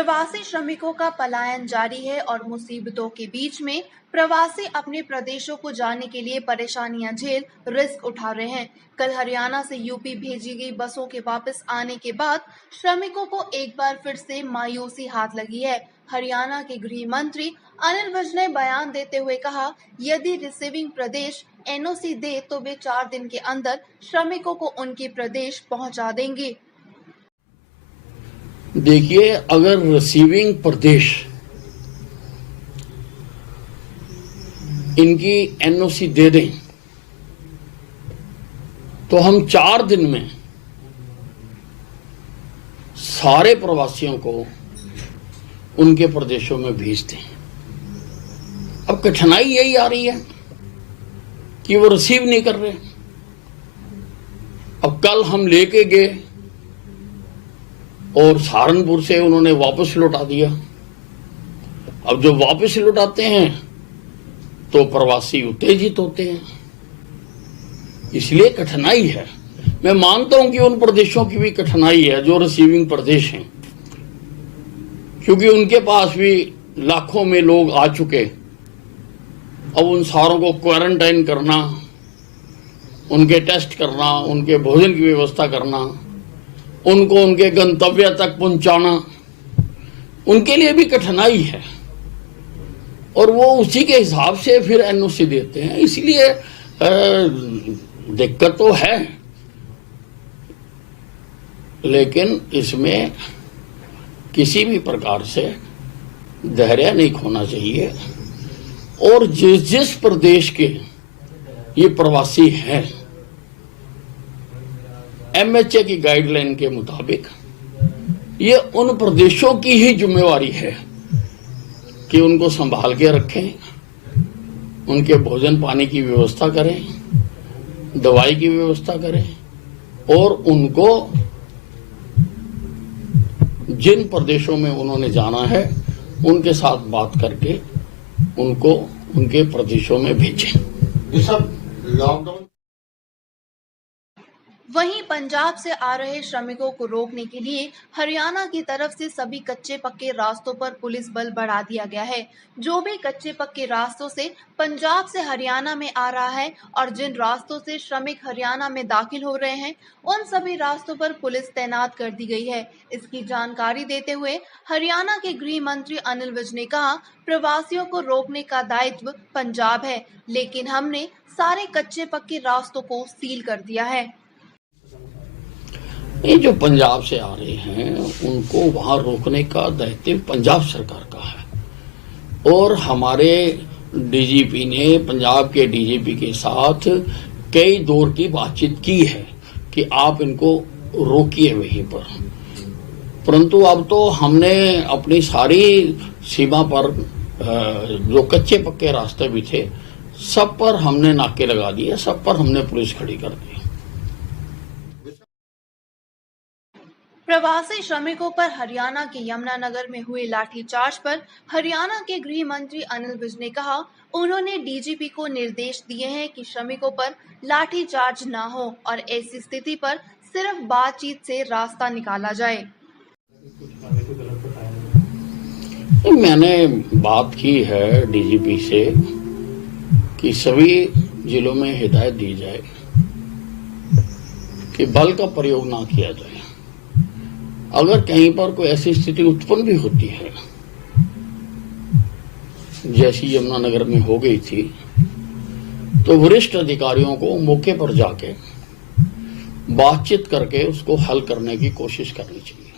प्रवासी श्रमिकों का पलायन जारी है और मुसीबतों के बीच में प्रवासी अपने प्रदेशों को जाने के लिए परेशानियां झेल रिस्क उठा रहे हैं। कल हरियाणा से यूपी भेजी गई बसों के वापस आने के बाद श्रमिकों को एक बार फिर से मायूसी हाथ लगी है। हरियाणा के गृह मंत्री अनिल विज ने बयान देते हुए कहा, यदि रिसीविंग प्रदेश एनओसी दे तो वे 4 दिन के अंदर श्रमिकों को उनके प्रदेश पहुंचा देंगे। देखिए, अगर रिसीविंग प्रदेश इनकी एनओसी दे दें तो हम 4 दिन में सारे प्रवासियों को उनके प्रदेशों में भेज दें। अब कठिनाई यही आ रही है कि वो रिसीव नहीं कर रहे। अब कल हम लेके गए और सहारनपुर से उन्होंने वापस लौटा दिया। अब जो वापस लौटाते हैं तो प्रवासी उत्तेजित होते हैं, इसलिए कठिनाई है। मैं मानता हूं कि उन प्रदेशों की भी कठिनाई है जो रिसीविंग प्रदेश हैं, क्योंकि उनके पास भी लाखों में लोग आ चुके। अब उन सारों को क्वारंटाइन करना, उनके टेस्ट करना, उनके भोजन की व्यवस्था करना, उनको उनके गंतव्य तक पहुंचाना, उनके लिए भी कठिनाई है और वो उसी के हिसाब से फिर एनओसी देते हैं। इसलिए दिक्कत तो है, लेकिन इसमें किसी भी प्रकार से धैर्य नहीं खोना चाहिए। और जिस जिस प्रदेश के ये प्रवासी हैं, एमएचए की गाइडलाइन के मुताबिक ये उन प्रदेशों की ही जिम्मेवारी है कि उनको संभाल के रखें, उनके भोजन पानी की व्यवस्था करें, दवाई की व्यवस्था करें और उनको जिन प्रदेशों में उन्होंने जाना है उनके साथ बात करके उनको उनके प्रदेशों में भेजें। ये सब लॉकडाउन। वहीं पंजाब से आ रहे श्रमिकों को रोकने के लिए हरियाणा की तरफ से सभी कच्चे पक्के रास्तों पर पुलिस बल बढ़ा दिया गया है। जो भी कच्चे पक्के रास्तों से पंजाब से हरियाणा में आ रहा है और जिन रास्तों से श्रमिक हरियाणा में दाखिल हो रहे हैं, उन सभी रास्तों पर पुलिस तैनात कर दी गई है। इसकी जानकारी देते हुए हरियाणा के गृह मंत्री अनिल विज ने कहा, प्रवासियों को रोकने का दायित्व पंजाब है, लेकिन हमने सारे कच्चे पक्के रास्तों को सील कर दिया है। ये जो पंजाब से आ रहे हैं उनको वहां रोकने का दायित्व पंजाब सरकार का है और हमारे डीजीपी ने पंजाब के डीजीपी के साथ कई दौर की बातचीत की है कि आप इनको रोकिए वहीं पर। परंतु अब तो हमने अपनी सारी सीमा पर जो कच्चे पक्के रास्ते भी थे सब पर हमने नाके लगा दिए, सब पर हमने पुलिस खड़ी कर दी। प्रवासी श्रमिकों पर हरियाणा के यमुनानगर में हुए लाठीचार्ज पर हरियाणा के गृह मंत्री अनिल विज ने कहा, उन्होंने डीजीपी को निर्देश दिए हैं कि श्रमिकों पर लाठीचार्ज न हो और ऐसी स्थिति पर सिर्फ बातचीत से रास्ता निकाला जाए। मैंने बात की है डीजीपी से कि सभी जिलों में हिदायत दी जाए कि बल का प्रयोग ना किया जाए। अगर कहीं पर कोई ऐसी स्थिति उत्पन्न भी होती है जैसी यमुनानगर में हो गई थी, तो वरिष्ठ अधिकारियों को मौके पर जाके बातचीत करके उसको हल करने की कोशिश करनी चाहिए।